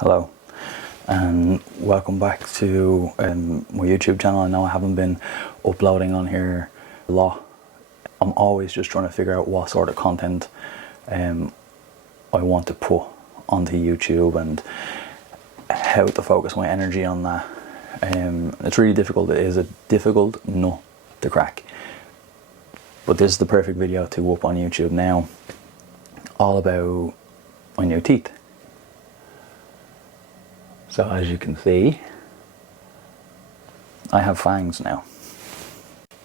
Hello and welcome back to my YouTube channel. I know I haven't been uploading on here a lot. I'm always just trying to figure out what sort of content I want to put onto YouTube and how to focus my energy on that. It's really difficult. It is a difficult nut to crack, but this is the perfect video to go up on YouTube now, all about my new teeth. So as you can see, I have fangs now.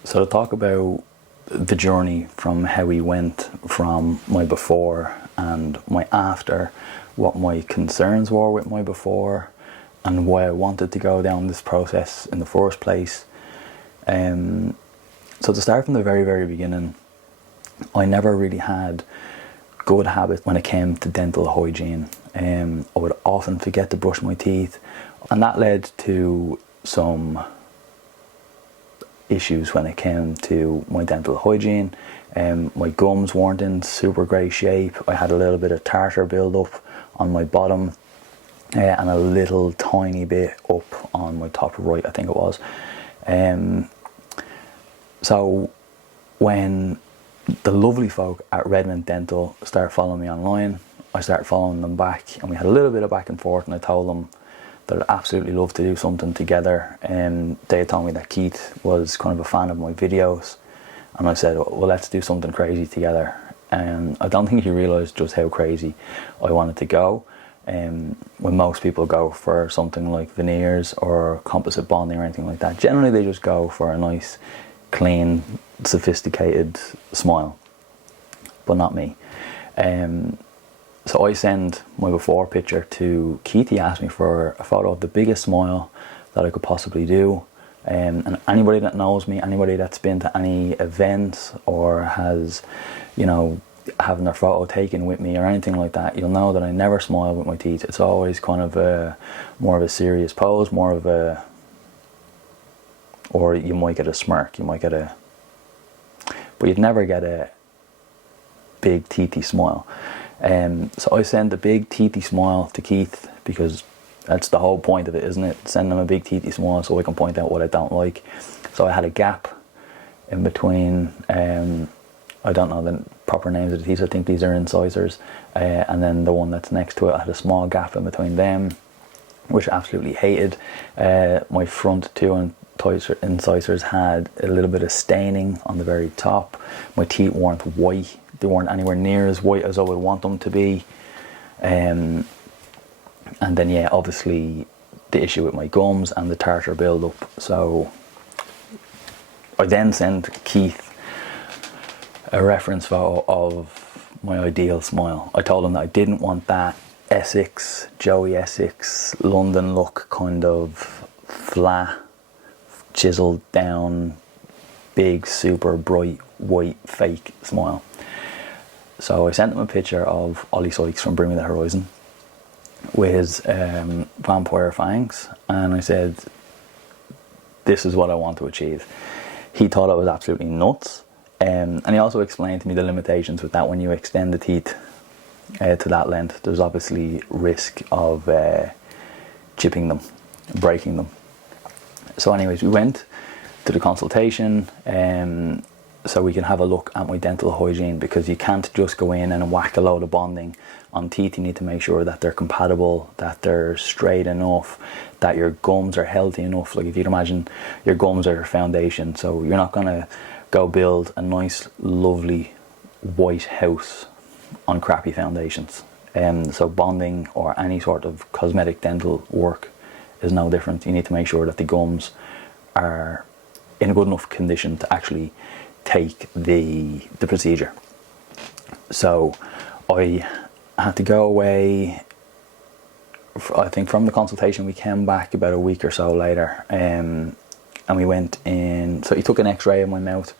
So to talk about the journey from how we went from my before and my after, what my concerns were with my before and why I wanted to go down this process in the first place. So to start from the very beginning, I never really had good habits when it came to dental hygiene. I would often forget to brush my teeth, and that led to some issues when it came to my dental hygiene. My gums weren't in super great shape. I had a little bit of tartar build up on my bottom and a little tiny bit up on my top right, I think it was. So when the lovely folk at Redmond Dental started following me online, I started following them back, and we had a little bit of back and forth, and I told them that I'd absolutely love to do something together. And they told me that Keith was kind of a fan of my videos, and I said, well, let's do something crazy together. And I don't think he realised just how crazy I wanted to go. When most people go for something like veneers or composite bonding or anything like that, generally they just go for a nice, clean, sophisticated smile, but not me. So I send my before picture to Keith. He asked me for a photo of the biggest smile that I could possibly do. And anybody that knows me, anybody that's been to any events or has, you know, having their photo taken with me or anything like that, you'll know that I never smile with my teeth. It's always kind of more of a serious pose, more of a, or you might get a smirk, you might get a, but you'd never get a big teethy smile. So I send a big teethy smile to Keith because that's the whole point of it, isn't it? Send him a big teethy smile so I can point out what I don't like. So I had a gap in between, I don't know the proper names of the teeth, I think these are incisors, and then the one that's next to it, I had a small gap in between them, which I absolutely hated. My front two incisors had a little bit of staining on the very top. My teeth weren't white. They weren't anywhere near as white as I would want them to be. And then, yeah, obviously the issue with my gums and the tartar build-up. So I then sent Keith a reference photo of my ideal smile. I told him that I didn't want that Essex, Joey Essex, London look, kind of flat, chiseled down, big, super bright, white, fake smile. So I sent him a picture of Ollie Sykes from Bring Me the Horizon with his vampire fangs, and I said, this is what I want to achieve. He thought it was absolutely nuts, and he also explained to me the limitations with that. When you extend the teeth to that length, there's obviously risk of chipping them, breaking them. So anyways, we went to the consultation so we can have a look at my dental hygiene, because you can't just go in and whack a load of bonding on teeth. You need to make sure that they're compatible, that they're straight enough, that your gums are healthy enough. Like if you'd imagine your gums are your foundation, so you're not going to go build a nice lovely white house on crappy foundations. So bonding or any sort of cosmetic dental work is no different. You need to make sure that the gums are in a good enough condition to actually take the procedure. So I had to go away. I think from the consultation we came back about a week or so later, and we went in. So he took an x-ray of my mouth,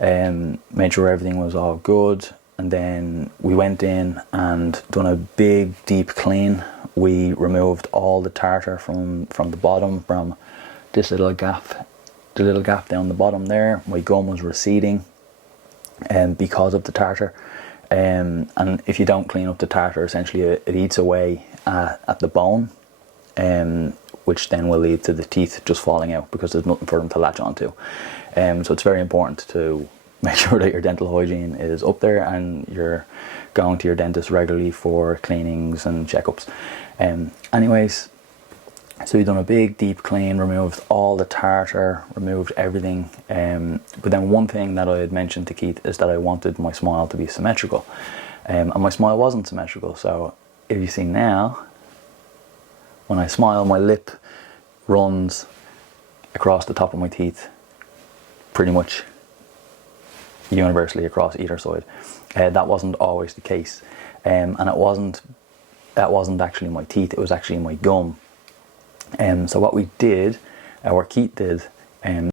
made sure everything was all good, and then we went in and done a big deep clean. We removed all the tartar from the bottom, from this little gap, the little gap down the bottom there. My gum was receding because of the tartar. And if you don't clean up the tartar, essentially it eats away at the bone, which then will lead to the teeth just falling out because there's nothing for them to latch onto. So it's very important to make sure that your dental hygiene is up there and you're going to your dentist regularly for cleanings and checkups. Anyways, so we've done a big deep clean, removed all the tartar, removed everything. But then one thing that I had mentioned to Keith is that I wanted my smile to be symmetrical. And my smile wasn't symmetrical. So if you see now, when I smile, my lip runs across the top of my teeth pretty much universally across either side. That wasn't always the case. And that wasn't actually my teeth, it was actually my gum. So what we did, or Keith did,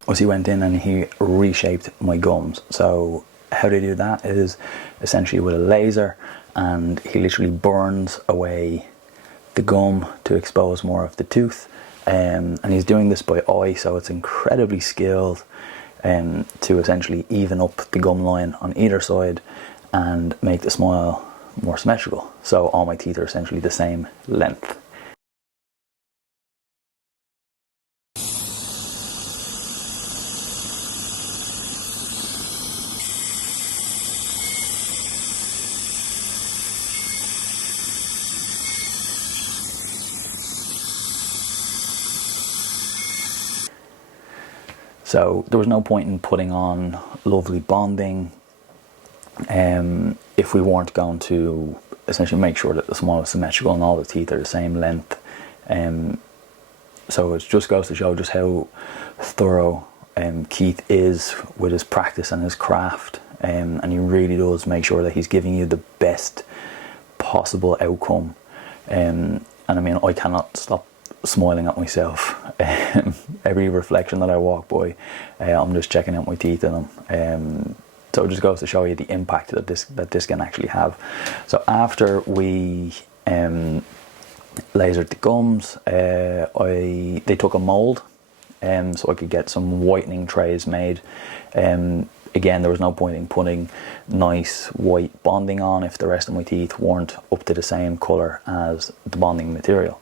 was he went in and he reshaped my gums. So how they do that is essentially with a laser, and he literally burns away the gum to expose more of the tooth. And he's doing this by eye, so it's incredibly skilled to essentially even up the gum line on either side and make the smile more symmetrical. So all my teeth are essentially the same length. So there was no point in putting on lovely bonding if we weren't going to essentially make sure that the smile is symmetrical and all the teeth are the same length. So it just goes to show just how thorough Keith is with his practice and his craft, and he really does make sure that he's giving you the best possible outcome. And I mean, I cannot stop smiling at myself. Every reflection that I walk by, I'm just checking out my teeth in them. So it just goes to show you the impact that this can actually have. So after we lasered the gums, they took a mold, so I could get some whitening trays made. Again, there was no point in putting nice white bonding on if the rest of my teeth weren't up to the same colour as the bonding material.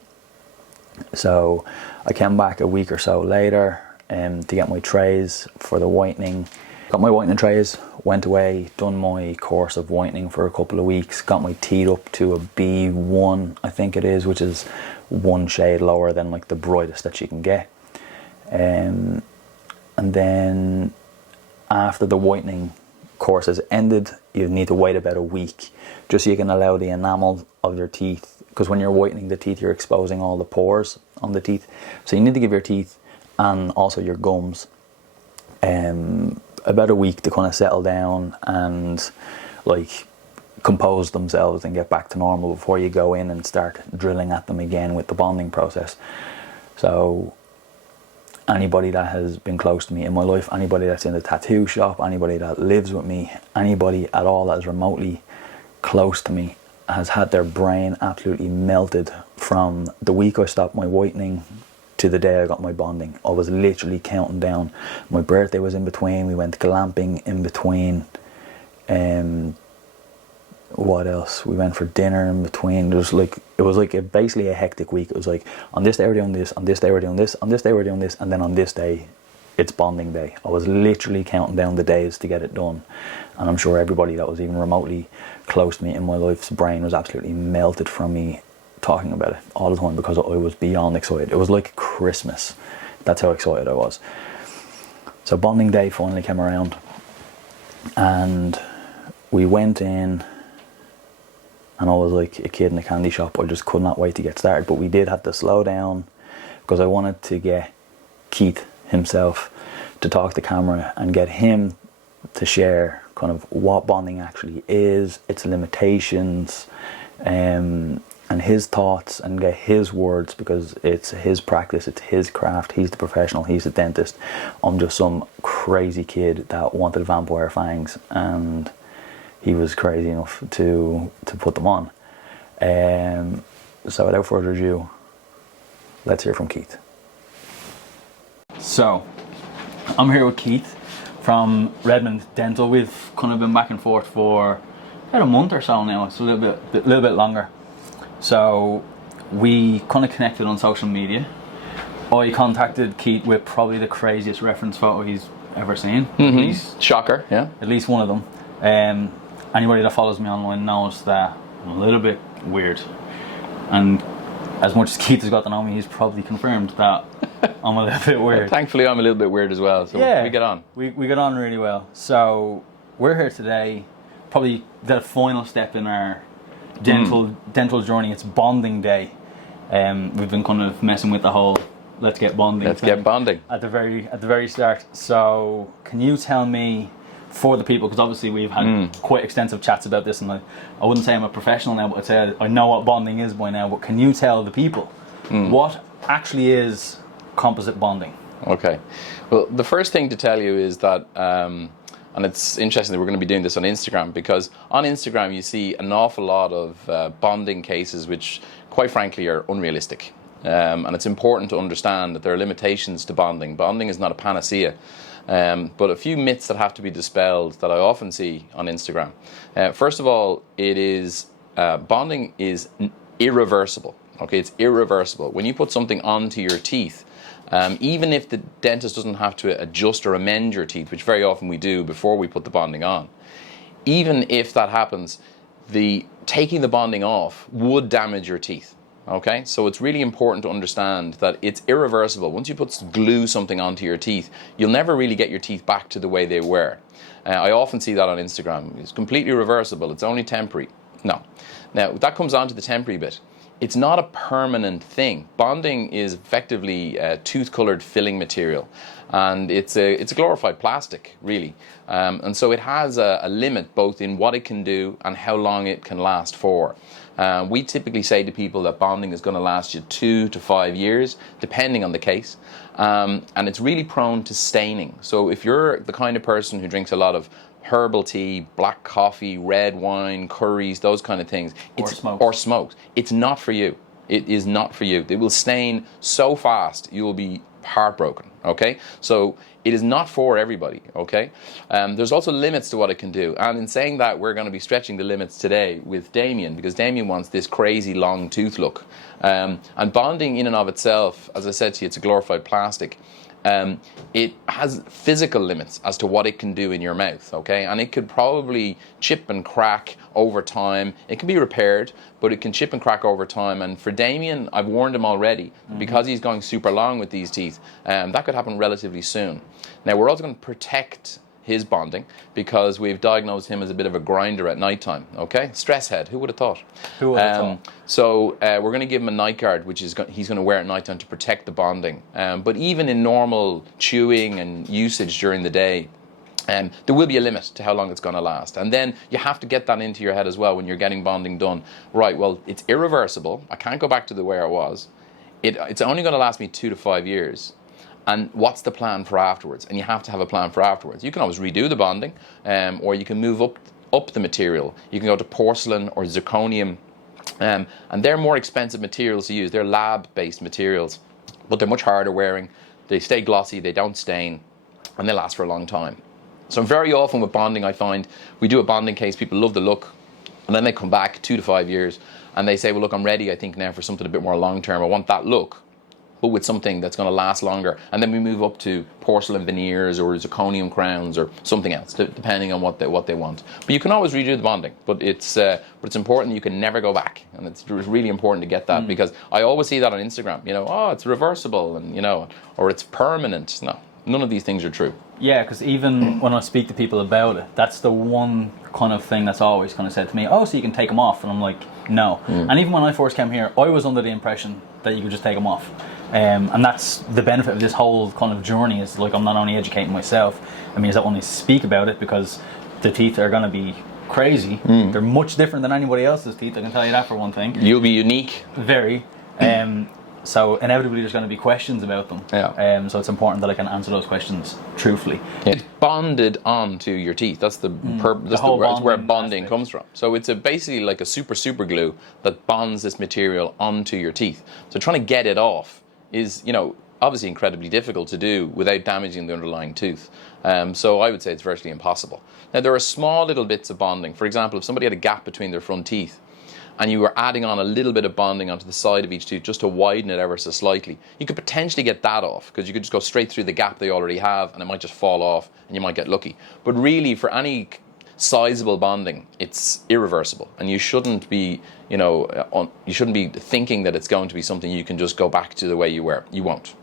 So I came back a week or so later to get my trays for the whitening. Got my whitening trays, went away, done my course of whitening for a couple of weeks, got my teeth up to a B1, I think it is, which is one shade lower than like the brightest that you can get. And then after the whitening course has ended, you need to wait about a week just so you can allow the enamel of your teeth, because when you're whitening the teeth you're exposing all the pores on the teeth, so you need to give your teeth and also your gums about a week to kind of settle down and like compose themselves and get back to normal before you go in and start drilling at them again with the bonding process. So anybody that has been close to me in my life, anybody that's in the tattoo shop, anybody that lives with me, anybody at all that is remotely close to me has had their brain absolutely melted from the week I stopped my whitening to the day I got my bonding. I was literally counting down. My birthday was in between, we went glamping in between, what else? We went for dinner in between. It was like basically a hectic week. It was like, on this day we're doing this, on this day we're doing this, on this day we're doing this, and then on this day it's bonding day. I was literally counting down the days to get it done, and I'm sure everybody that was even remotely close to me in my life's brain was absolutely melted from me talking about it all the time, because I was beyond excited. It was like Christmas. That's how excited I was. So bonding day finally came around, and we went in, and I was like a kid in a candy shop. I just could not wait to get started. But we did have to slow down because I wanted to get Keith himself to talk to camera and get him to share kind of what bonding actually is, its limitations, and his thoughts, and get his words, because it's his practice, it's his craft. He's the professional, he's the dentist. I'm just some crazy kid that wanted vampire fangs, and he was crazy enough to put them on. So without further ado, let's hear from Keith. So I'm here with Keith from Redmond Dental. We've kind of been back and forth for about a month or so now. It's a little bit longer. So we kind of connected on social media. I contacted Keith with probably the craziest reference photo he's ever seen. Mm-hmm. At least, shocker, yeah. At least one of them. Anybody that follows me online knows that I'm a little bit weird. And as much as Keith has got to know me, he's probably confirmed that I'm a little bit weird. Thankfully, I'm a little bit weird as well, so we get on. We get on really well. So we're here today, probably the final step in our dental journey. It's bonding day. We've been kind of messing with the whole let's get bonding. Let's get bonding at the very start. So can you tell me, for the people, because obviously we've had quite extensive chats about this, and I wouldn't say I'm a professional now, but I'd say I know what bonding is by now. But can you tell the people what actually is composite bonding? Okay. Well, the first thing to tell you is that, and it's interesting that we're going to be doing this on Instagram, because on Instagram you see an awful lot of bonding cases which, quite frankly, are unrealistic. And it's important to understand that there are limitations to bonding. Bonding is not a panacea. But a few myths that have to be dispelled that I often see on Instagram. First of all, it is bonding is irreversible. Okay, it's irreversible. When you put something onto your teeth, even if the dentist doesn't have to adjust or amend your teeth, which very often we do before we put the bonding on, even if that happens, taking the bonding off would damage your teeth. Okay, so it's really important to understand that it's irreversible. Once you glue something onto your teeth, you'll never really get your teeth back to the way they were. I often see that on Instagram. It's completely reversible. It's only temporary. No. Now, that comes on to the temporary bit. It's not a permanent thing. Bonding is effectively tooth-colored filling material, and it's a glorified plastic, really. And so it has a limit both in what it can do and how long it can last for. We typically say to people that bonding is going to last you 2 to 5 years, depending on the case. And it's really prone to staining. So if you're the kind of person who drinks a lot of herbal tea, black coffee, red wine, curries, those kind of things, or smokes, it's not for you. It is not for you. It will stain so fast, you will be heartbroken, okay? So it is not for everybody, okay? There's also limits to what it can do. And in saying that, we're going to be stretching the limits today with Damien, because Damien wants this crazy long tooth look. And bonding in and of itself, as I said to you, it's a glorified plastic. It has physical limits as to what it can do in your mouth, okay? And it could probably chip and crack over time. It can be repaired, but it can chip and crack over time. And for Damien, I've warned him already, because he's going super long with these teeth, that could happen relatively soon. Now, we're also going to protect his bonding, because we've diagnosed him as a bit of a grinder at nighttime, okay? Stress head, who would have thought? Who would have thought? So we're going to give him a night guard, which he's going to wear at nighttime to protect the bonding. But even in normal chewing and usage during the day, there will be a limit to how long it's going to last. And then you have to get that into your head as well when you're getting bonding done. Right, well, it's irreversible. I can't go back to the way I was. It's only going to last me 2 to 5 years. And what's the plan for afterwards? And you have to have a plan for afterwards. You can always redo the bonding, or you can move up the material. You can go to porcelain or zirconium, and they're more expensive materials to use. They're lab-based materials, but they're much harder wearing. They stay glossy, they don't stain, and they last for a long time. So very often with bonding, I find we do a bonding case, people love the look, and then they come back 2 to 5 years, and they say, well, look, I'm ready, I think, now for something a bit more long-term. I want that look, but with something that's going to last longer. And then we move up to porcelain veneers or zirconium crowns or something else, depending on what they want. But you can always redo the bonding, but it's important that you can never go back. And it's really important to get that, because I always see that on Instagram, oh, it's reversible, and or it's permanent. No, none of these things are true. Yeah, because even when I speak to people about it, that's the one kind of thing that's always kind of said to me, oh, so you can take them off? And I'm like, no. And even when I first came here, I was under the impression that you could just take them off. And that's the benefit of this whole kind of journey, is like I'm not only educating myself, I mean, I only speak about it, because the teeth are going to be crazy. They're much different than anybody else's teeth, I can tell you that for one thing. You'll be unique. Very. So inevitably there's going to be questions about them. Yeah. So it's important that I can answer those questions truthfully. It's bonded onto your teeth. That's the purpose. That's where bonding comes from. So it's basically like a super glue that bonds this material onto your teeth. So trying to get it off is, obviously incredibly difficult to do without damaging the underlying tooth. So I would say it's virtually impossible. Now, there are small little bits of bonding. For example, if somebody had a gap between their front teeth, and you were adding on a little bit of bonding onto the side of each tooth just to widen it ever so slightly, you could potentially get that off, because you could just go straight through the gap they already have and it might just fall off and you might get lucky. But really, for any sizable bonding, it's irreversible, and you shouldn't be, you shouldn't be thinking that it's going to be something you can just go back to the way you were. You won't.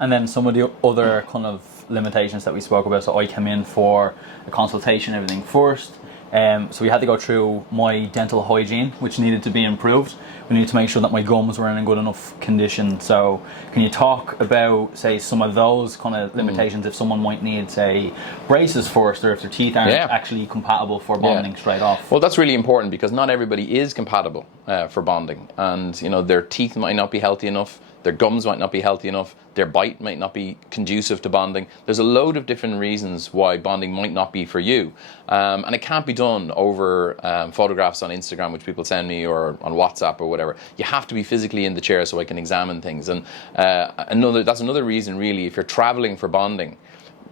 And then some of the other kind of limitations that we spoke about. So I came in for a consultation, everything first. So we had to go through my dental hygiene, which needed to be improved. We needed to make sure that my gums were in good enough condition. So can you talk about, say, some of those kind of limitations if someone might need, say, braces first, or if their teeth aren't actually compatible for bonding straight off? Well, that's really important, because not everybody is compatible for bonding, and their teeth might not be healthy enough. Their gums might not be healthy enough, their bite might not be conducive to bonding. There's a load of different reasons why bonding might not be for you. And it can't be done over photographs on Instagram, which people send me, or on WhatsApp or whatever. You have to be physically in the chair so I can examine things. And that's another reason, really, if you're traveling for bonding,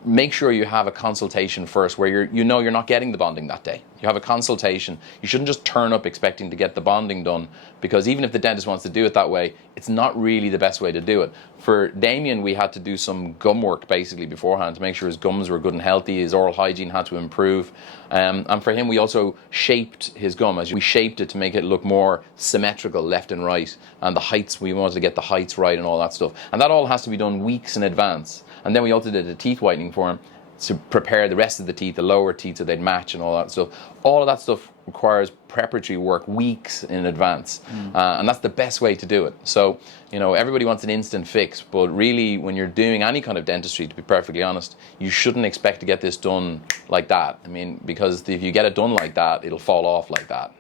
make sure you have a consultation first where you're not getting the bonding that day. You have a consultation. You shouldn't just turn up expecting to get the bonding done, because even if the dentist wants to do it that way, it's not really the best way to do it. For Damien, we had to do some gum work basically beforehand to make sure his gums were good and healthy. His oral hygiene had to improve. And for him, we also shaped his gum. We shaped it to make it look more symmetrical left and right. And the heights, we wanted to get the heights right and all that stuff. And that all has to be done weeks in advance. And then we also did a teeth whitening for him to prepare the rest of the teeth, the lower teeth, so they'd match and all that stuff. All of that stuff requires preparatory work weeks in advance. And that's the best way to do it. So, everybody wants an instant fix, but really, when you're doing any kind of dentistry, to be perfectly honest, you shouldn't expect to get this done like that. I mean, because if you get it done like that, it'll fall off like that.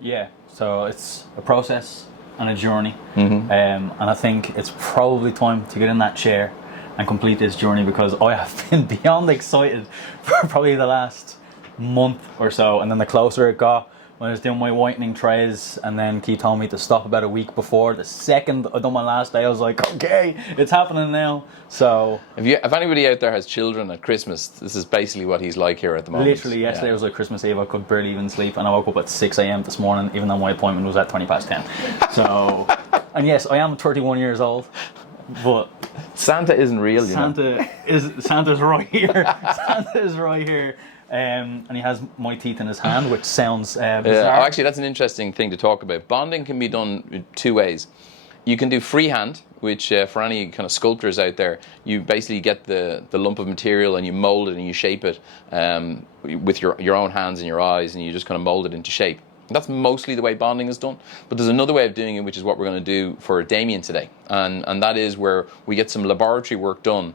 Yeah, so it's a process and a journey. And I think it's probably time to get in that chair and complete this journey, because I have been beyond excited for probably the last month or so. And then the closer it got, when I was doing my whitening trays, and then Keith told me to stop about a week before. The second I done my last day, I was like, okay, it's happening now. So if anybody out there has children at Christmas, this is basically what he's like here at the moment. Literally, yesterday was like Christmas Eve. I could barely even sleep, and I woke up at 6 a.m. this morning, even though my appointment was at 10:20. So, and yes, I am 31 years old, but Santa isn't real, Santa's right here. Santa is right here. And he has my teeth in his hand, which sounds bizarre. Oh, actually, that's an interesting thing to talk about. Bonding can be done two ways. You can do freehand, which for any kind of sculptors out there, you basically get the lump of material and you mold it and you shape it with your own hands and your eyes, and you just kind of mold it into shape. That's mostly the way bonding is done. But there's another way of doing it, which is what we're going to do for Damien today. And that is where we get some laboratory work done,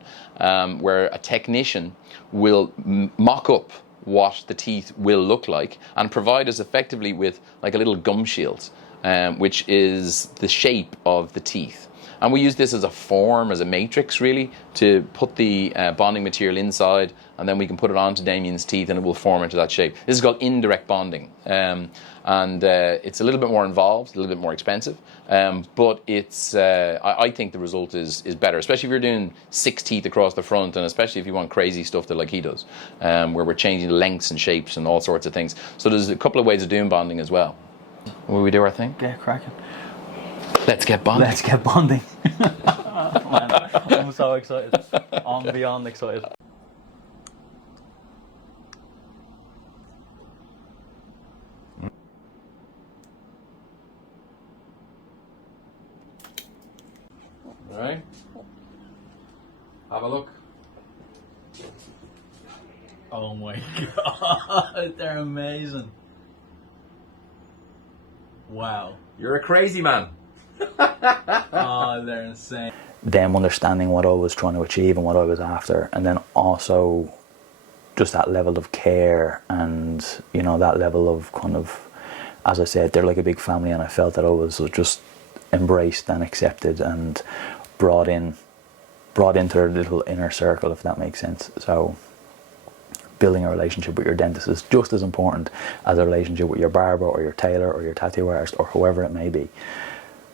where a technician will mock up what the teeth will look like and provide us effectively with like a little gum shield, which is the shape of the teeth. And we use this as a form, as a matrix really, to put the bonding material inside, and then we can put it onto Damien's teeth and it will form into that shape. This is called indirect bonding. And it's a little bit more involved, a little bit more expensive, but it's I think the result is better, especially if you're doing 6 teeth across the front, and especially if you want crazy stuff that like he does, where we're changing lengths and shapes and all sorts of things. So there's a couple of ways of doing bonding as well. Will we do our thing? Get cracking. Let's get bonding. Let's get bonding. Man, I'm so excited. I'm beyond excited. Right. Have a look. Oh my god, they're amazing. Wow. You're a crazy man. Oh, they're insane. Them understanding what I was trying to achieve and what I was after, and then also just that level of care and, you know, that level of kind of, as I said, they're like a big family, and I felt that I was just embraced and accepted and brought into their little inner circle, if that makes sense. So building a relationship with your dentist is just as important as a relationship with your barber or your tailor or your tattoo artist or whoever it may be.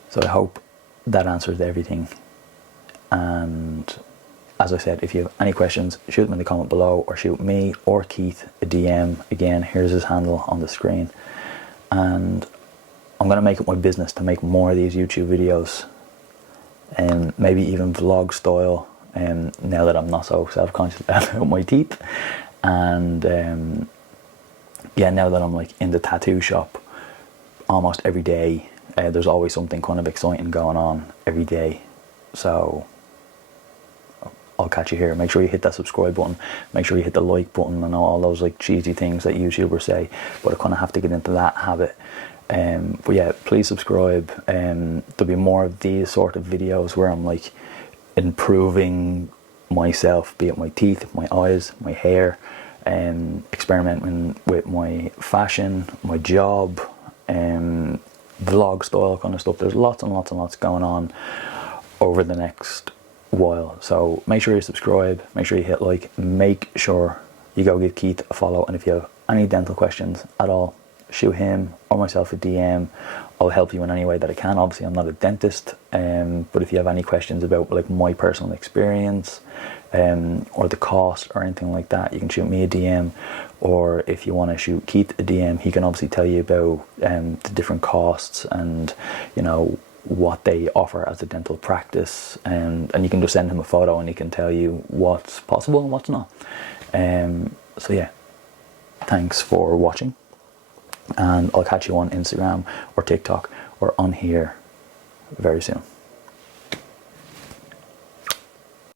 So I hope that answers everything. And as I said, if you have any questions, shoot them in the comment below, or shoot me or Keith a DM. Again, here's his handle on the screen. And I'm going to make it my business to make more of these YouTube videos, and maybe even vlog style, now that I'm not so self-conscious about my teeth. And yeah, now that I'm like in the tattoo shop almost every day, there's always something kind of exciting going on every day. So I'll catch you here. Make sure you hit that subscribe button, make sure you hit the like button. I know all those like cheesy things that YouTubers say, but I kind of have to get into that habit. But yeah, please subscribe. There'll be more of these sort of videos where I'm like improving myself, be it my teeth, my eyes, my hair, experimenting with my fashion, my job, vlog style kind of stuff. There's lots and lots and lots going on over the next while. So make sure you subscribe, make sure you hit like, make sure you go give Keith a follow, and if you have any dental questions at all, shoot him or myself a DM. I'll help you in any way that I can. Obviously I'm not a dentist, but if you have any questions about like my personal experience, or the cost or anything like that, you can shoot me a DM. Or if you want to shoot Keith a DM, he can obviously tell you about the different costs and, you know, what they offer as a dental practice, and you can just send him a photo and he can tell you what's possible and what's not. So yeah, thanks for watching, and I'll catch you on Instagram or TikTok or on here very soon.